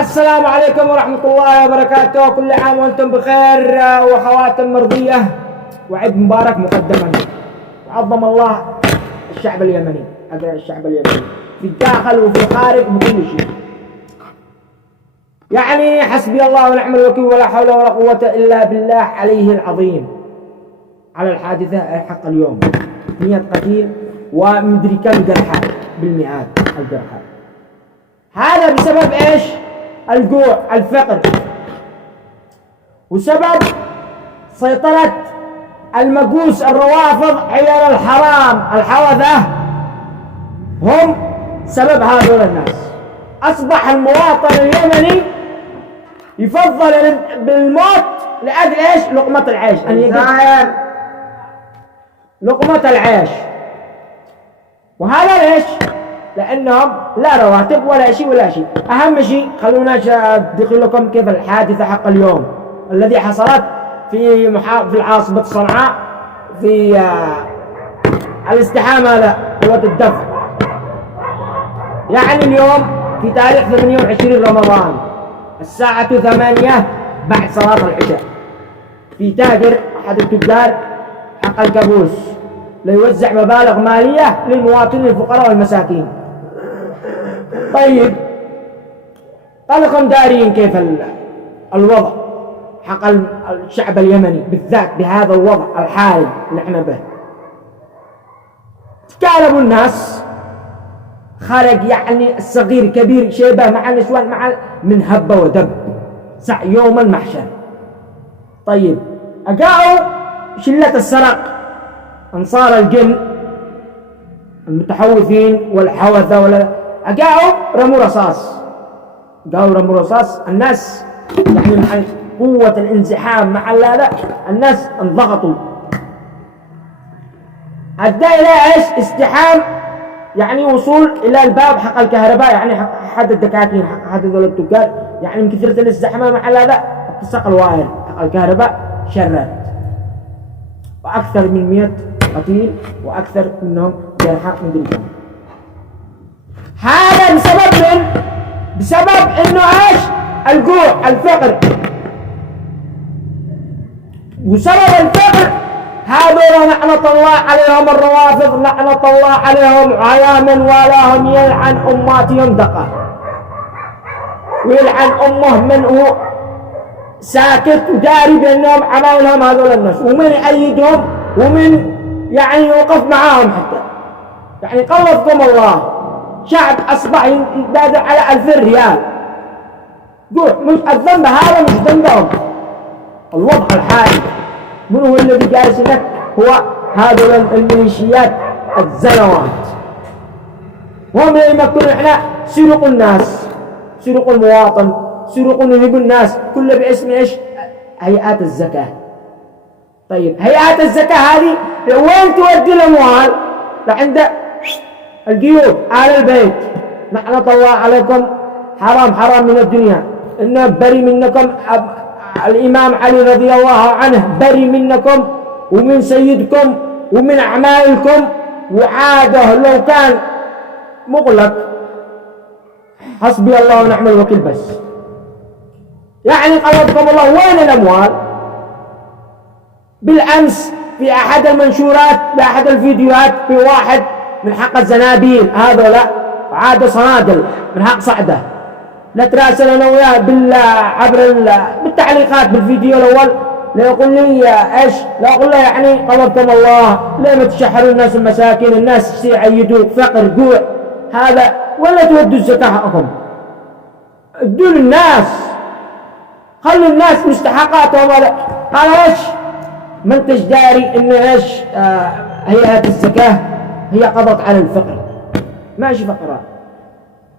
السلام عليكم ورحمة الله وبركاته. كل عام وأنتم بخير وخواتم مرضية وعيد مبارك مقدما. وعظم الله الشعب اليمني، أدعي الشعب اليمني في الداخل وفي الخارج بكل شيء. يعني حسبي الله ونعم الوكيل ولا حول ولا قوة إلا بالله عليه العظيم. على الحادثة حق اليوم 100 قتيل ومدري كم جرحى بالمئات الجرحى. هذا بسبب ايش؟ الجوع، الفقر، وسبب سيطرة المجوس الروافض عيال الحرام الحوثة، هم سبب هذول الناس. أصبح المواطن اليمني يفضل بالموت لأجل ايش؟ لقمة العيش، لقمة العيش. وهذا ليش؟ لأنهم لا رواتب ولا شيء ولا شيء. أهم شيء خلونا أدخل لكم كيف الحادثة حق اليوم الذي حصلت في العاصمة صنعاء في الازدحام هذا قوة الدفع. يعني اليوم في تاريخ 28 رمضان الساعة 8 بعد صلاة العشاء، في تاجر أحد التجار حق الكابوس ليوزع مبالغ مالية للمواطنين الفقراء والمساكين. طيب قال لكم دارين كيف الوضع حق الشعب اليمني بالذات بهذا الوضع الحالي اللي احنا به. تكالبوا الناس، خرج يعني الصغير كبير شيبه مع النسوان مع من هب ودب سع يوم المحشر. طيب أجاؤوا شلة السرق أنصار الجن المتحوثين والحوثة ولا أجاؤوا رموا رصاص، رموا رصاص. الناس يعني مع قوة الانزحام مع هذا الناس انضغطوا، أدى إلى إيش؟ ازدحام، يعني وصول إلى الباب حق الكهرباء، يعني حق أحد الدكاكين حق أحد ذول التجار، يعني من كثرة الازدحام مع هذا اتسق الواير حق الكهرباء شرت، وأكثر من 100 قتيل وأكثر منهم جرحى من كم. هذا بسبب إنه إيش؟ الجوع، الفقر. وسبب الفقر هذول لعنة الله عليهم الروافض، لعنة الله عليهم على من والاهم، يلعن أماتهم دقة ويلعن أمه من هو ساكت وداري بأنهم عملهم هذول الناس، ومن يأيدهم ومن يعني يوقف معاهم حتى. يعني قوفكم الله، شعب أصبح يبادر على 2000 ريال. مش الذنب هذا، مش ذنبهم، الوضع الحالي. من هو الذي جالس لك؟ هو هذول الميليشيات الزنوات، وهم يمكنون احنا سرقوا الناس، سرقوا المواطن، سرقوا نهب الناس، كله باسم ايش؟ هيئات الزكاة. طيب هيئات الزكاة هذه وين تودي الأموال؟ لعند الجيوب آل البيت. لعنة الله عليكم، حرام من الدنيا. إنه بري منكم الإمام علي رضي الله عنه، بري منكم ومن سيدكم ومن أعمالكم، وعاده لو كان مغلق حسبي الله ونعم الوكيل بس. يعني قلبكم الله وين الأموال؟ بالأمس في أحد المنشورات بأحد الفيديوهات في واحد من حق الزنابيل هذولا عاد صنادل من حق صعده، نتراسل أنا وياه بالتعليقات بالفيديو الأول، لا يقول لي إيش؟ لا أقول له يعني قلبكم الله ليه ما تشحروا الناس المساكين؟ الناس يعيدوا فقر جوع هذا، ولا تودوا الزكاة حقهم؟ ادوا للناس، خلوا الناس مستحقاتهم. قال ايش؟ ما انتش داري ان ايش؟ هيئة الزكاة هي قضت على الفقر، ماشي فقرات.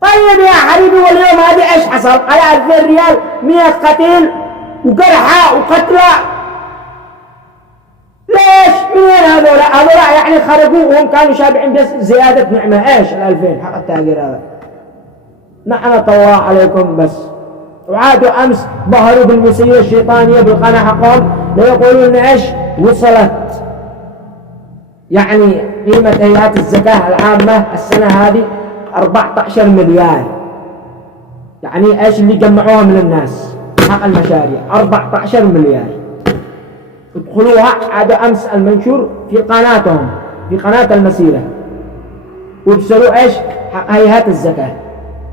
طيب يا حبيبي، واليوم هذه ايش حصل؟ على 2000 ريال 100 قتيل وجرحى وقتلى. ليش؟ منين هذول يعني خرجوا وهم كانوا شابعين بس زيادة نعمة. ايش 2000 حق التاجر هذا؟ لعنة الله عليكم بس. وعادوا أمس ظهروا بالمسيرة الشيطانية بالقناة حقهم ليقولون إيش؟ وصلت يعني قيمة هيئات الزكاة العامة السنة هذه 14 مليار. يعني ايش اللي جمعوها من الناس حق المشاريع 14 مليار. ادخلوها عاد امس المنشور في قناتهم في قناة المسيرة، وابسلوا ايش حق هيئات الزكاة،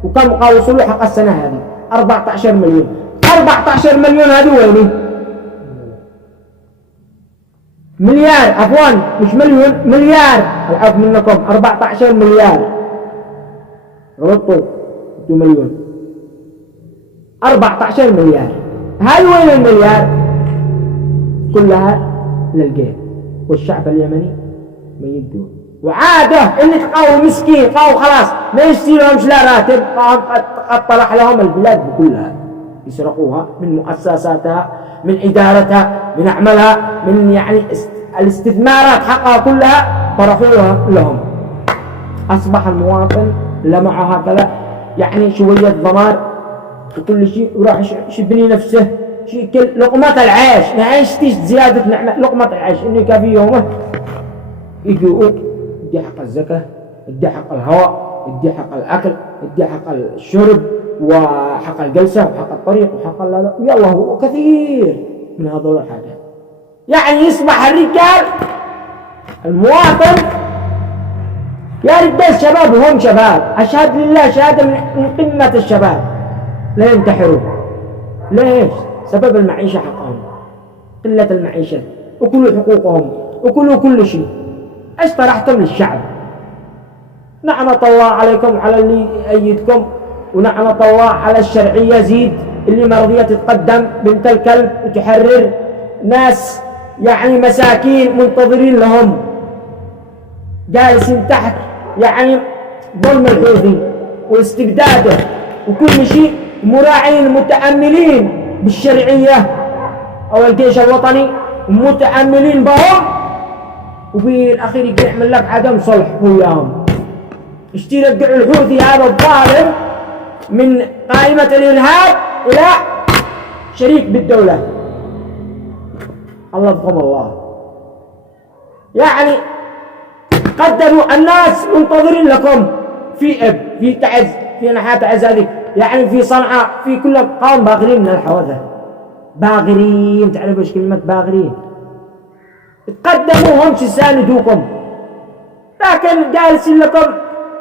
وكم وصلوا حق السنة هذه 14 مليون. 14 مليون هذه ويني؟ مليار، عفوا مش مليون، مليار، العفو منكم، 14 مليار، غلطوا انتوا مليون، 14 مليار. هل وين المليار؟ كلها للجيب، والشعب اليمني ما يدوا. وعاده اللي تلقاه مسكين تلقاه خلاص ما يشتري لهمش لا راتب، قد طلع لهم البلاد كلها يسرقوها من مؤسساتها، من إدارتها، من أعمالها، من يعني الاستثمارات حقها كلها طرحوها لهم. أصبح المواطن لا معه هكذا يعني شوية ضمار وكل شيء، وراح يبني نفسه شيء لقمة العيش، نعيش تيش زيادة نعمة لقمة العيش إنه يكفي يومه. يجوا يدي حق الزكاة، يدي حق الهواء، يدي حق الأكل، يدي حق الشرب، وحق الجلسة، وحق الطريق، وحق هذا، يلا هو كثير من هذول الحاجات. يعني يصبح الرجال المواطن يا رجال شباب وهم شباب، أشهد لله شهادة من قمة الشباب لا ينتحروا. ليش؟ سبب المعيشة حقهم، قلة المعيشة، وكلوا حقوقهم، وكلوا كل شيء. ايش طرحتم للشعب؟ نعمة الله عليكم على اللي يأيدكم، ونعمة الله على الشرعية زيد اللي مرضية تتقدم بنت الكلب وتحرر ناس يعني مساكين منتظرين لهم جالسين تحت يعني ظلم الحوثي واستبداده وكل شيء، مراعين متأملين بالشرعية أو الجيش الوطني، متأملين بهم، وبالأخير يجي يعمل لك عدم صلح وياهم. اشتي يرجع الحوثي هذا الظالم من قائمة الإرهاب إلى شريك بالدولة. الله يرحم الله. يعني قدروا الناس منتظرين لكم في إب، في تعز، في نحات تعز هذه، يعني في صنعاء، في كل قوم باغرين من الحوادث، باغرين. تعرف ايش كلمة باغرين؟ تقدموا هم يساندوكم، لكن جالسين لكم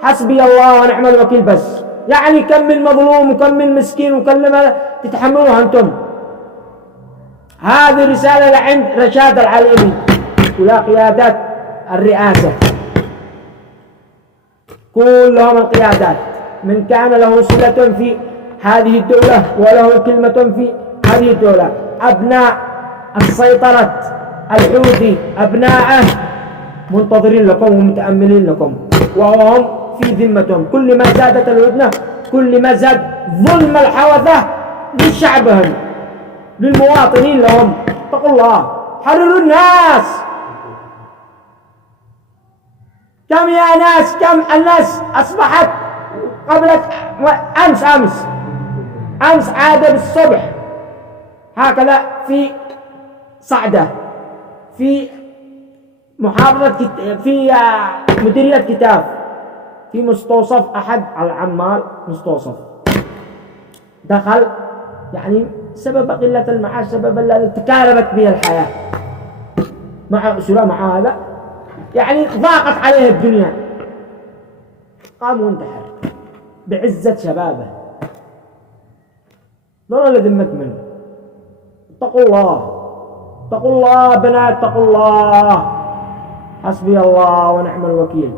حسبي الله ونعم الوكيل بس. يعني كم من مظلوم وكم من مسكين وكم ما تتحملوها انتم. هذه رسالة لعند رشاد العليمي ولا قيادات الرئاسة كلهم القيادات، من كان له صلة في هذه الدولة وله كلمة في هذه الدولة، أبناء السيطرة الحوثي أبناءه منتظرين لكم ومتأملين لكم، وهم في ذمتهم. كل ما زادت الهدنة، كل ما زاد ظلم الحوثة لشعبهم للمواطنين لهم. اتقوا الله، حرروا الناس. كم يا ناس، كم الناس أصبحت قبل أمس عاد بالصبح هكذا في صعدة، في محافظة في مديرية كتاف، في مستوصف أحد العمال مستوصف دخل، يعني سبب قلة المعاش، سبب الذي تكالبت به الحياة مع أسرة، مع هذا يعني ضاقت عليه الدنيا، قام وانتحر بعزة شبابه. ضرر لذمة منه. اتقوا الله، اتقوا الله بنات، اتقوا الله، حسبي الله ونعم الوكيل.